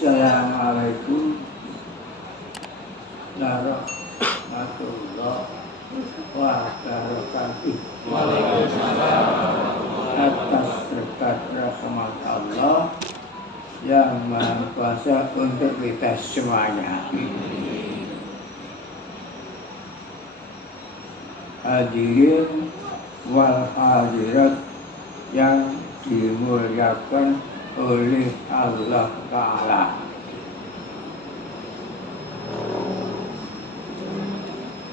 Assalamualaikum warahmatullahi wabarakatuh. Atas berkat rahmat Allah yang Maha Kuasa untuk kita semuanya. Hadirin wal hadirat yang dimuliakan oleh Allah Ta'ala.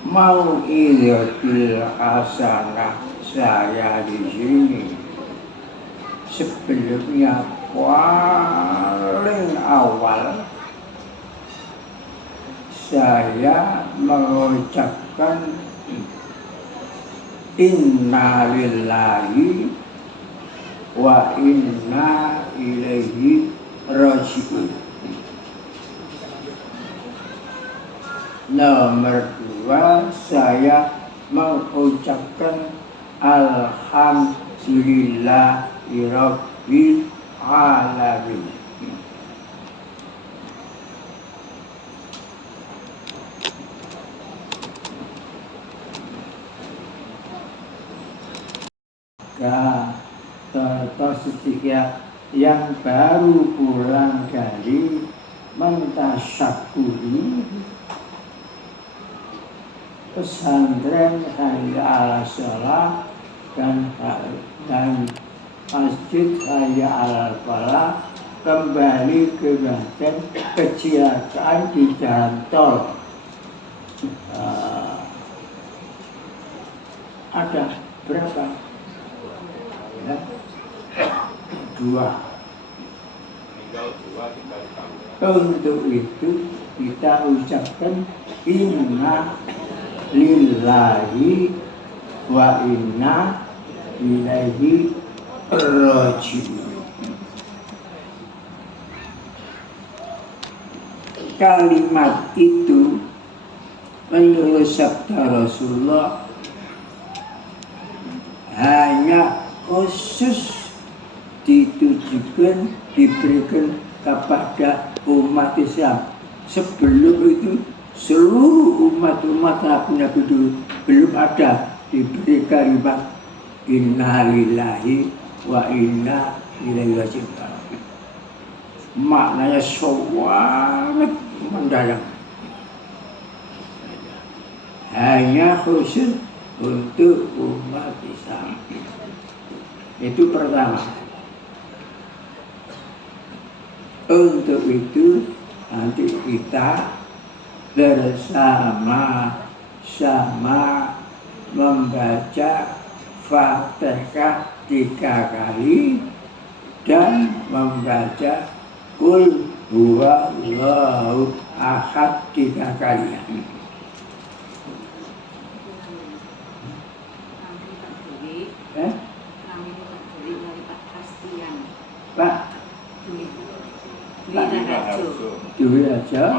Mau'izatul hasanah saya di sini sebelumnya paling awal saya mengucapkan inna lillahi wa inna ilaihi raji'un. Nomor 2, saya mengucapkan alhamdulillahirabbil alamin. Sedikit yang baru pulang dari mentasyakuri pesantren Hayya ala Shalah dan masjid Hayya ala Falah kembali ke bagian kecelakaan di jalan tol. Ada berapa? Ya. 2. Untuk itu kita ucapkan inna lillahi wa inna ilaihi raji'un. Kalimat itu menurut sabda Rasulullah hanya khusus ditujukan, diberikan kepada umat Islam. Sebelum itu seluruh umat Nabi dulu belum ada diberi kalimat inna lillahi wa inna ilaihi raji'un. Maknanya sangat mendalam, hanya khusus untuk umat Islam. Itu pertama. Untuk itu nanti kita bersama-sama membaca Fatihah 3 kali dan membaca Qul huwallahu ahad 3 kali. Pak Dwi aja.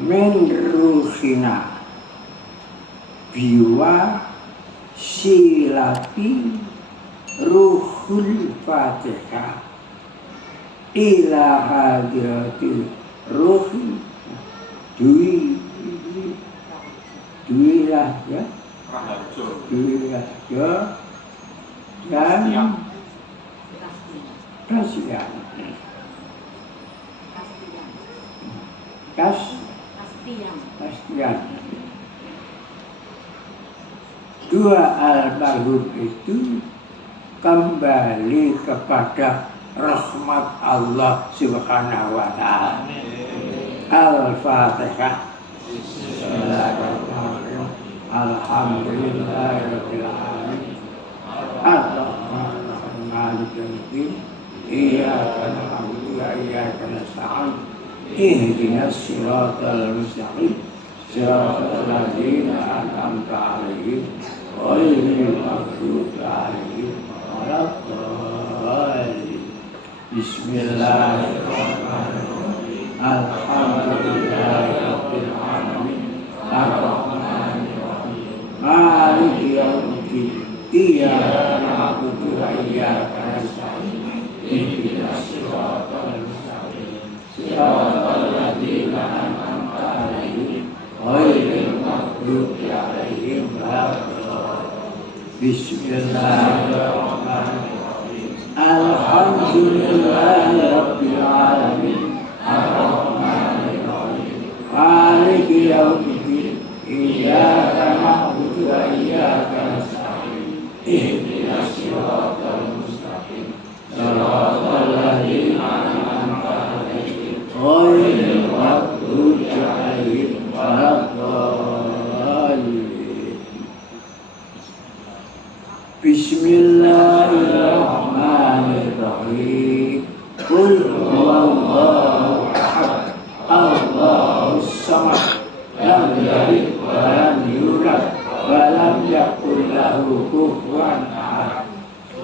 Min ruhina biwa silati ruhul Fatihah ila hadratil ruhi Dwi lah ya, Dwi Raharjo dan Kasian. Kastian. 2 almarhum itu kembali kepada rahmat Allah Subhanahu wa Ta'ala. Al-Fatihah. Bismillahirrahmanirrahim. Alhamdulillahirabbil alamin. Ar-Rahmanir Rahim. مالك يوم الدين إياك نعبد وإياك نستعين اهدنا الصراط المستقيم صراط الذين أنعمت عليهم غير المغضوب عليهم ولا الضالين بسم الله الرحمن الرحيم الحمد لله رب العالمين الرحمن الرحيم مالك يوم الدين إياك نعبد وإياك نستعين اهدنا الصراط المستقيم صراط الذين أنعمت عليهم غير المغضوب عليهم ولا الضالين بسم الله الرحمن الرحيم الحمد لله رب العالمين الرحمن الرحيم مالك يوم الدين إياك نعبد وإياك نستعين اهدنا الصراط المستقيم صراط الذين أنعمت عليهم غير المغضوب عليهم ولا الضالين بسم الله الرحمن الرحيم قل هو الله أحد الله الصمد لم يلد ولم يولد ولم يكن له كفوا أحد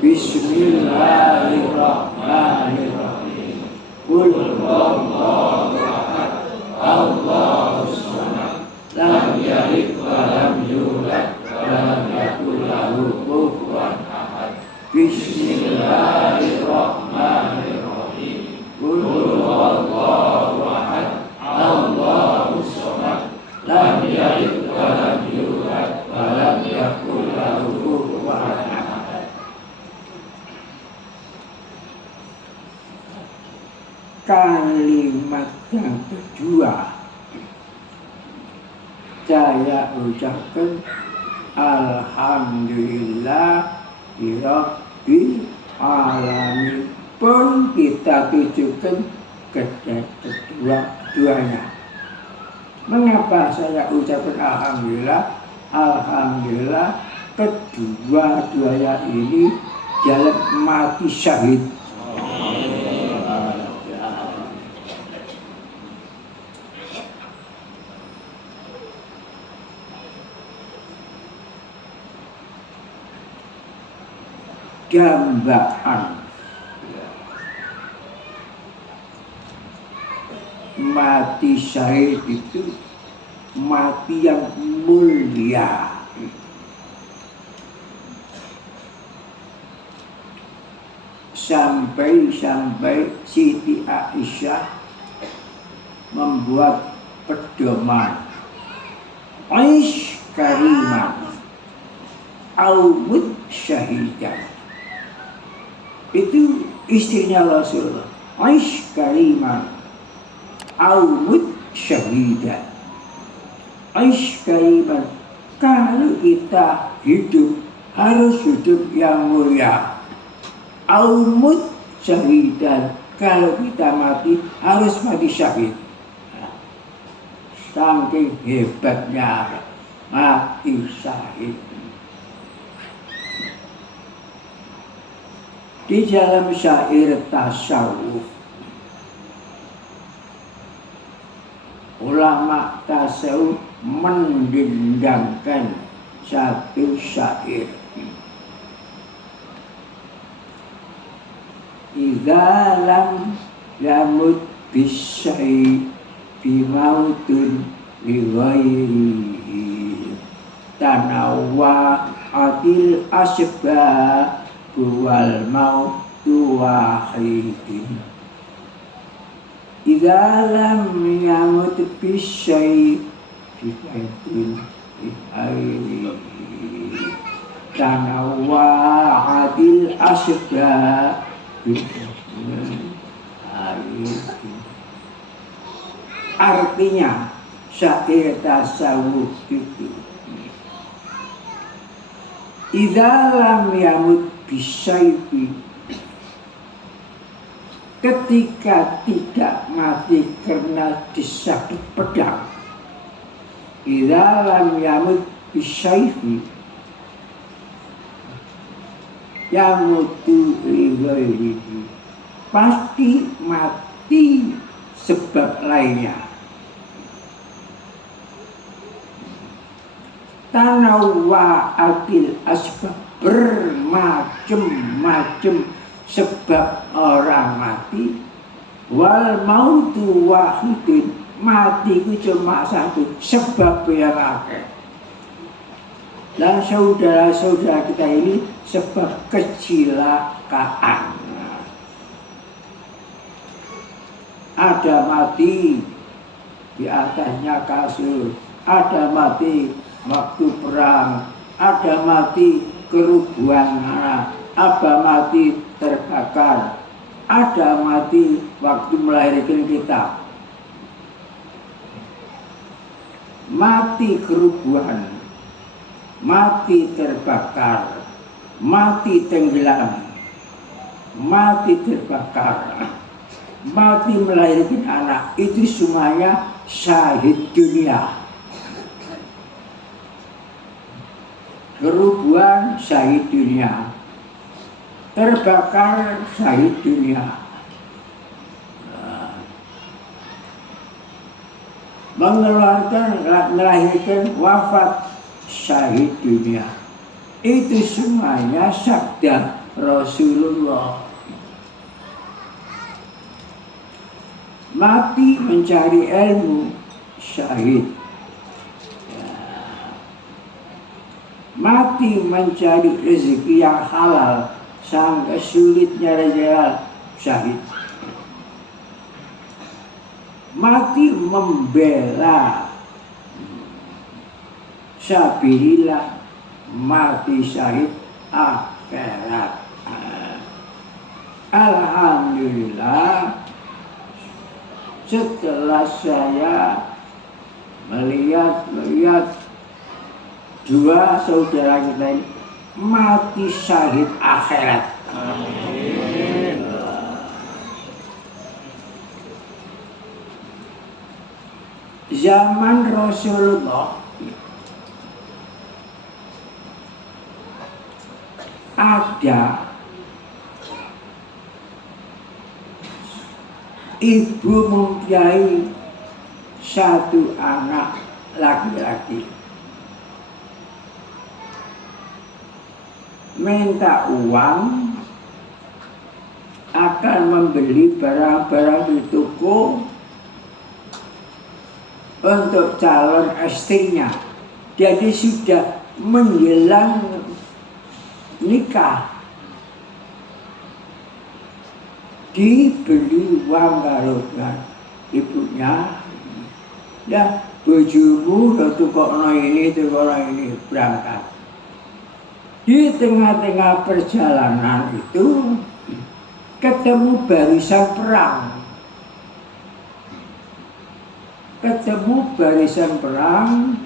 بسم الله الرحمن الرحيم قل هو الله أحد الله الصمد لم يلد ولم يولد ولم يكن له كفوا أحد بسم الله الرحمن الرحيم قل هو الله أحد الله الصمد لم يلد ولم يولد ولم يكن له كفوا أحد. Kalimat yang kedua saya ucapkan alhamdulillah rabbil alamin pun kita tujukan keduanya. Mengapa saya ucapkan alhamdulillah? Alhamdulillah kedua-duanya ini jalan mati syahid. Dambaan mati syahid itu mati yang mulia. Sampai Siti Aisyah membuat pedoman Aish kariman awud syahidan. Itu istrinya Rasulullah. Aish kariman awud syahidan. Aish kariman, kalau kita hidup harus hidup yang mulia. Awud syahidan, kalau kita mati harus mati syahid. Saking hebatnya mati syahid. Di dalam syair tasawuf, ulama tasawuf mendendangkan satu syair. Idza lam yamut bisyai bimautun li ghairihi tanawwa atil asbah wal mautu wahidin. Idza lam yamut bisyai bimautun li ghairihi tanawwa atil asbah. Artinya syair tasawuf itu idza lam yamut bisyaifi, ketika tidak mati karena disabet pedang. Idza lam yamut bisyaifi, yamutu li ghairihi, pasti mati sebab lainnya. Tanawwa'atil asbab, bermacam-macam sebab orang mati. Wal mautu wahidin, mati itu cuma satu, sebab yang akeh. Dan saudara-saudara kita ini sebab kecelakaan. Ada mati di atasnya kasur, ada mati waktu perang, ada mati kerubuhan, ada mati terbakar, ada mati waktu melahirkan kita. Mati kerubuhan, mati terbakar, mati tenggelam, mati terbakar, mati melahirkan anak, itu semuanya syahid dunia. Kerubuhan syahid dunia, terbakar syahid dunia, melahirkan wafat syahid dunia. Itu semuanya sabda Rasulullah. Mati mencari ilmu, syahid. Mati mencari rezeki yang halal, sampai sulitnya rezeki, syahid. Mati membela sabilillah, mati syahid akhirat. Alhamdulillah, setelah saya melihat dua saudara kita ini mati syahid akhirat. Amin. Zaman Rasulullah ada ibu mempunyai satu anak laki-laki, minta uang akan membeli barang-barang di toko untuk calon istrinya. Jadi sudah menjelang nikah, dibeli uang karo ibunya, ya bojomu udah tukokno ini berangkat. Di tengah-tengah perjalanan itu ketemu barisan perang.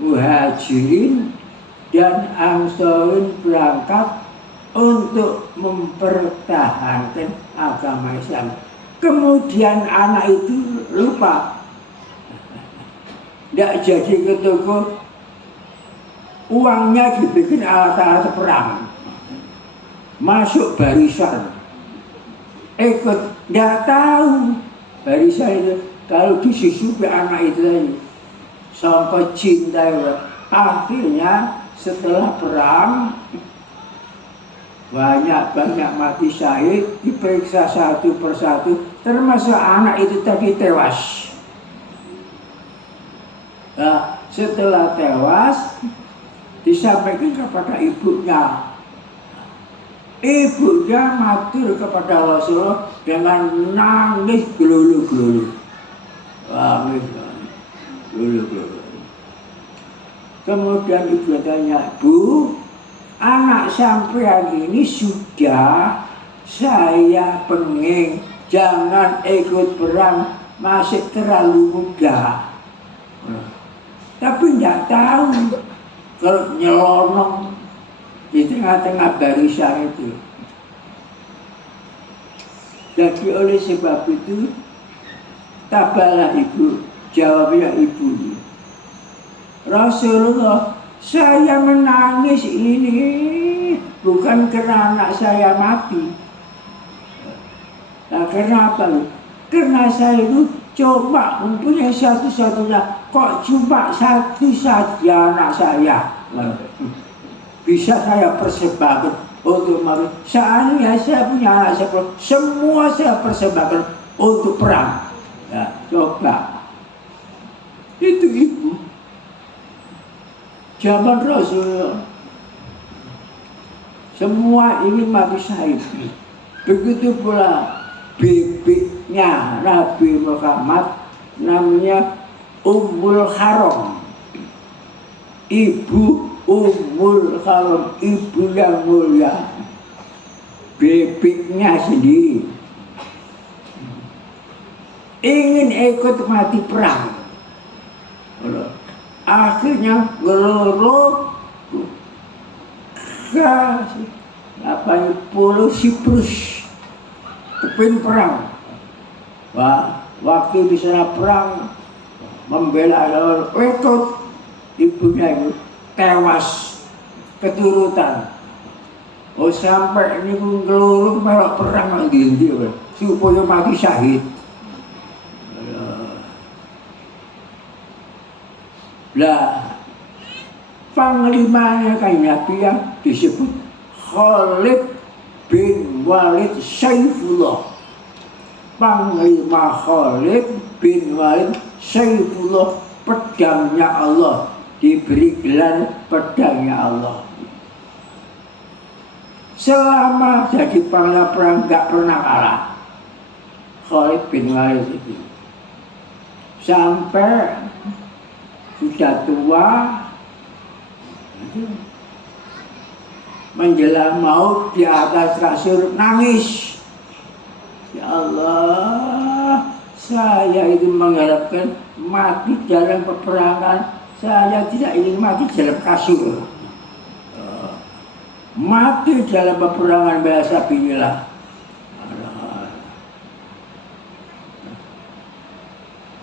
Muhajirin dan Anshorin berangkat untuk mempertahankan agama Islam. Kemudian anak itu lupa, tidak jadi ke toko, uangnya dibikin alat-alat perang, masuk barisan, ikut, tidak tahu barisan itu kalau disusupi anak itu tadi sampai cinta. Akhirnya setelah perang banyak mati syahid, diperiksa satu persatu, termasuk anak itu tadi tewas. Nah, setelah tewas disampaikan kepada ibunya. Ibunya matur kepada Rasulullah dengan nangis gelulu-gelulu. Kemudian ibu tanya, "Bu, anak sampean ini sudah saya pengen jangan ikut perang, masih terlalu muda." Tapi tidak tahu kalau nyelonong di tengah-tengah barisan itu. Jadi oleh sebab itu tabahlah ibu, jawabnya ibu. Rasulullah Saya menangis ini bukan karena anak saya mati. Nah, kenapa? Karena saya itu coba mempunyai satu-satunya, kok cuma satu saja anak saya. Bisa saya persembahkan untuk mati. Seandainya saya punya anak saya, semua saya persembahkan untuk perang. Ya, coba. Itu ibu. Zaman Rasul semua ingin mati syahid. Begitu pula bibiknya Nabi Muhammad namanya Ummul Haram. Ibu Ummul Haram, ibu yang mulia. Bibiknya sendiri ingin ikut mati perang. Akhirnya ngeloro ke Pulau Siprus kepin perang. Wah, waktu di sana perang membela ikut ibunya itu tewas keturutan. Oh sampai ini ngeloro melok perang di supaya mati syahid. Lah, panglimanya kan Nabi yang disebut Khalid bin Walid Saifullah. Panglima Khalid bin Walid Saifullah, pedangnya Allah, diberi gelar pedangnya Allah. Selama jadi panglima perang gak pernah kalah Khalid bin Walid itu. Sampai sudah tua, menjelang maut di atas kasur nangis. Ya Allah, saya itu mengharapkan mati dalam peperangan. Saya tidak ingin mati dalam kasur. Mati dalam peperangan bahasa binilah.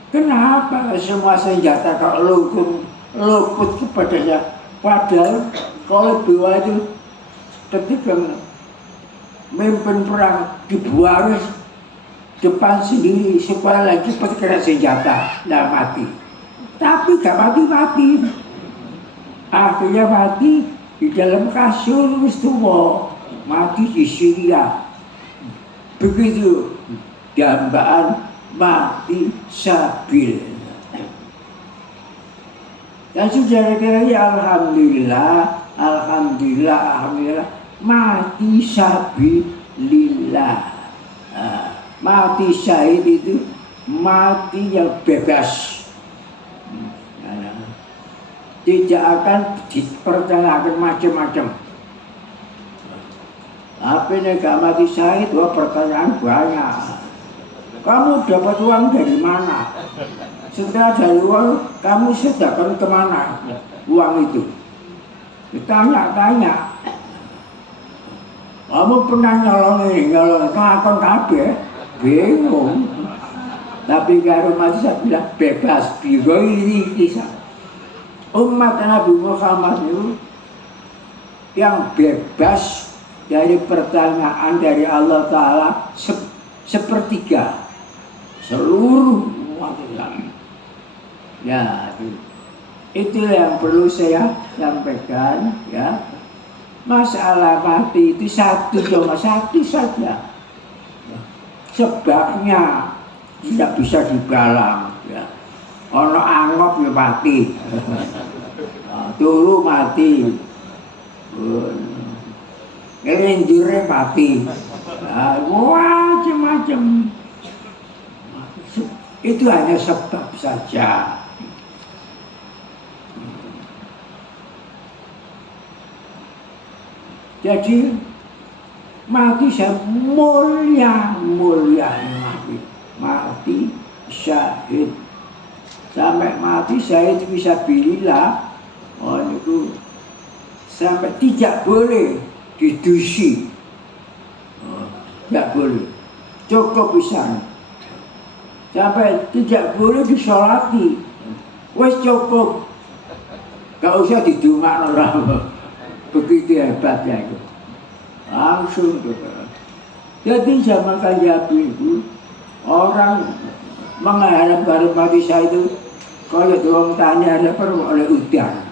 Kenapa semua senjata kalau luput kepadanya? Padahal kalau Dewa itu ketika memimpin perang dibuang depan sendiri supaya lagi perkara senjata dan mati. Tapi gak mati-mati. Akhirnya mati di dalam kasur Mustafa, mati di Syria. Begitu dambaan mati sabil. Dan saudara-saudara, alhamdulillah mati sabilillah. Mati syahid itu mati yang bebas. Tidak akan dipertanyakan macam-macam. Tapi gak mati syahid, pertanyaan banyak. Kamu dapat uang dari mana? Setelah dari uang, kamu sedekahkan kemana uang itu? Ditanya-tanya. Kamu pernah nyolong ngakon kabeh? Bingung. Tapi kalau mati saya bilang bebas, ini kisah. Umat Nabi Muhammad itu yang bebas dari pertanyaan dari Allah Ta'ala sepertiga seluruh umat Islam. Ya, itu yang perlu saya sampaikan. Ya, masalah mati itu satu saja. Sebabnya tidak bisa dibalang. Ya. Ono angop ya mati, turu mati, ngelinjure mati, macam-macam. Itu hanya sebab saja. Jadi mati saya mulia mati syahid. Sampai mati syahid bisa bilillah. Oh itu sampai tidak boleh didusi. Tidak boleh. Cukup bisa. Sampai tidak boleh disolati. Wes cukup. Gak usah didongakno orang. Begitu hebatnya itu. Langsung gitu. Jadi zaman Kanjeng itu orang mengharap baru mati saya itu kalau orang tanya ada perlu oleh udan.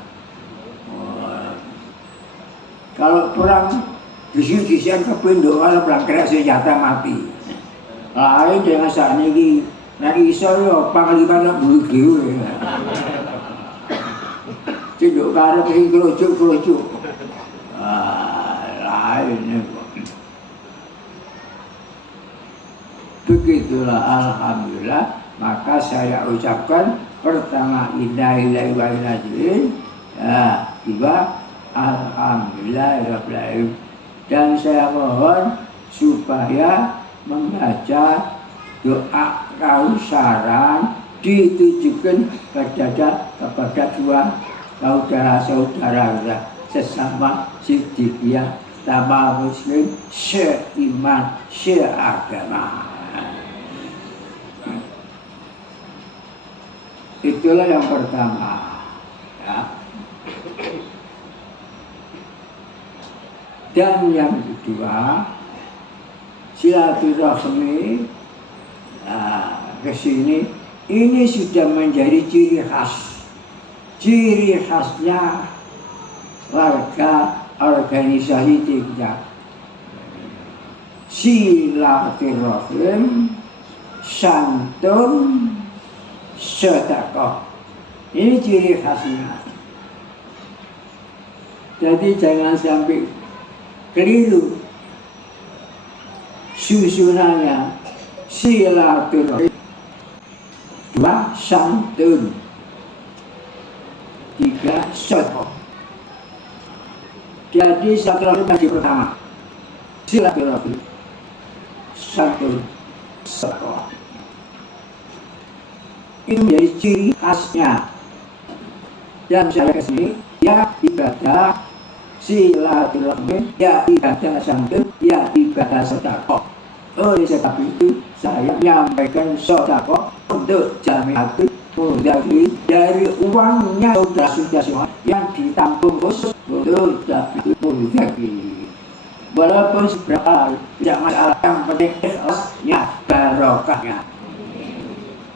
Kalau perang bisi-bisian kepindo kalau perang kena senjata mati. Lain dengan saat ini nek iso yo panglima nak bulu dhewe. Cinduk karep sing klucuk-klucuk. Lain. Begitulah alhamdulillah, maka saya ucapkan pertama innalillahi wa inna ilaihi tiba alhamdulillahirabbil alamin. Dan saya mohon supaya membaca doa kausaran ditujukan kepada dua saudara-saudara sesama siddiqiyah sama muslim seiman seagama. Itulah yang pertama ya. Dan yang kedua silaturahmi ke sini ini sudah menjadi ciri khasnya warga organisasi kita. Silaturahim, santun, sedekah. Ini ciri khasnya. Jadi jangan sampai keliru susunannya. Silaturahim, dua santun, tiga sedekah. Jadi silaturahim yang pertama, silaturahim, santun, sedekah. Ini menjadi ciri khasnya. Dan saya kesini ya ibadah silaturahim, ya ibadah santun, ya ibadah sedekah. Oleh sebab itu saya menyampaikan sedekah untuk jamiatul mudzakirin dari uangnya saudara-saudara semua yang ditampung khusus untuk jamiatul mudzakirin. Walaupun seberapa tidak masalah, yang penting ikhlasnya, barokahnya.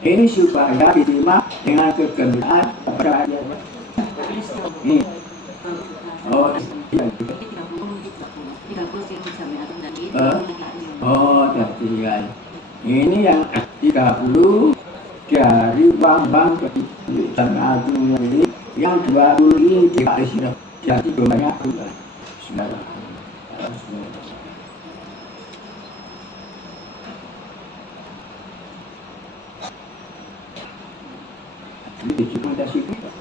Ini supaya diterima dengan kegembiraan kepada ini. Oh, iya. Jadi ya. Ini yang 30 dari bank Jamiatul ini, yang 20 ini dikasih sudah. Jadi banyak sudah. Ini dokumentasi kita.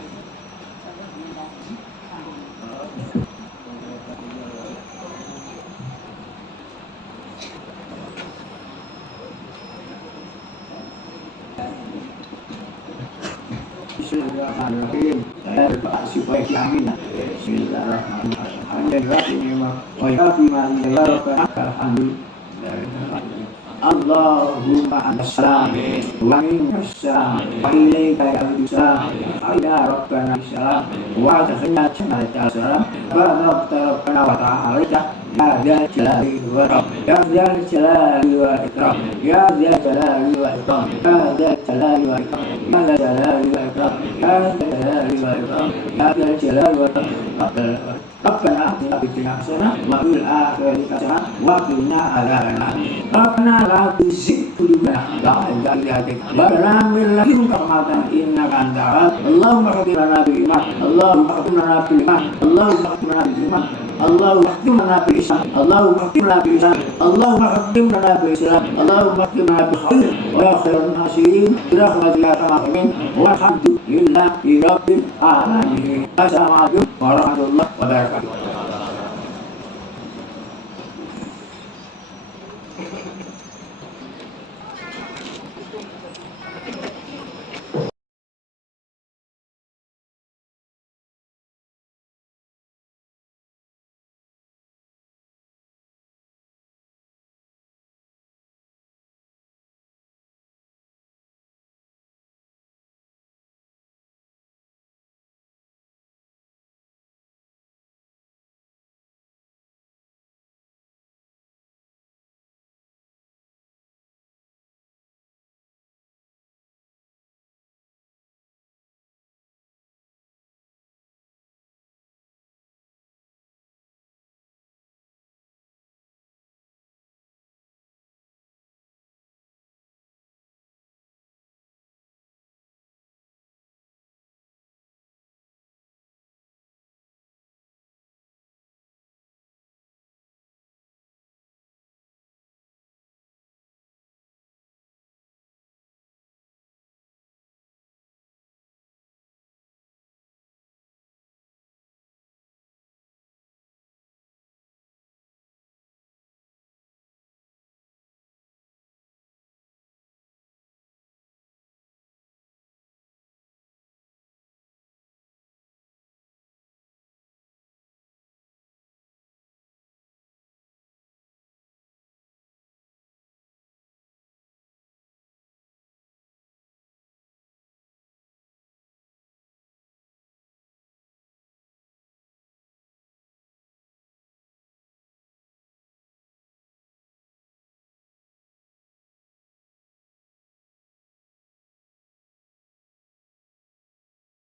Bismillahirrahmanirrahim. Saya berdoa supaya diamin. Bismillahirrahmanirrahim. Allahumma antas-salam wa minkas-salam wa ilaika al-salam ya rabbana salam wa takhina salam wa rabbana wa ta'ala ya dzal jalali wa ya dzal jalali wa ikram ya dzal jalali wa ikram ya dzal jalali wa ikram ya dzal jalali wa ikram ya dzal jalali wa ikram ya dzal jalali wa ikram Rabbana atina fid dunya hasanah wa fil akhirati hasanah wa qina adzabannar. Rabbana la tuzigh qulubana ba'da idh hadaytana wa hab lana min ladunka rahmatan innaka antal wahhab. Allahumma ighfir lana bil iman, Allahumma ighfir lana bil iman, Allahumma ighfir lana bil iman, Allahumma ighfir lana bil ihsan, Allahumma ighfir lana bil ihsan, Allahumma ighfir lana bil islam, Allahumma ighfir lana bil khair wa ya khairan nasirin bi rahmatika ya arhamar walhamdulillahi rabbil alamin. Assalamualaikum warahmatullahi wabarakatuh.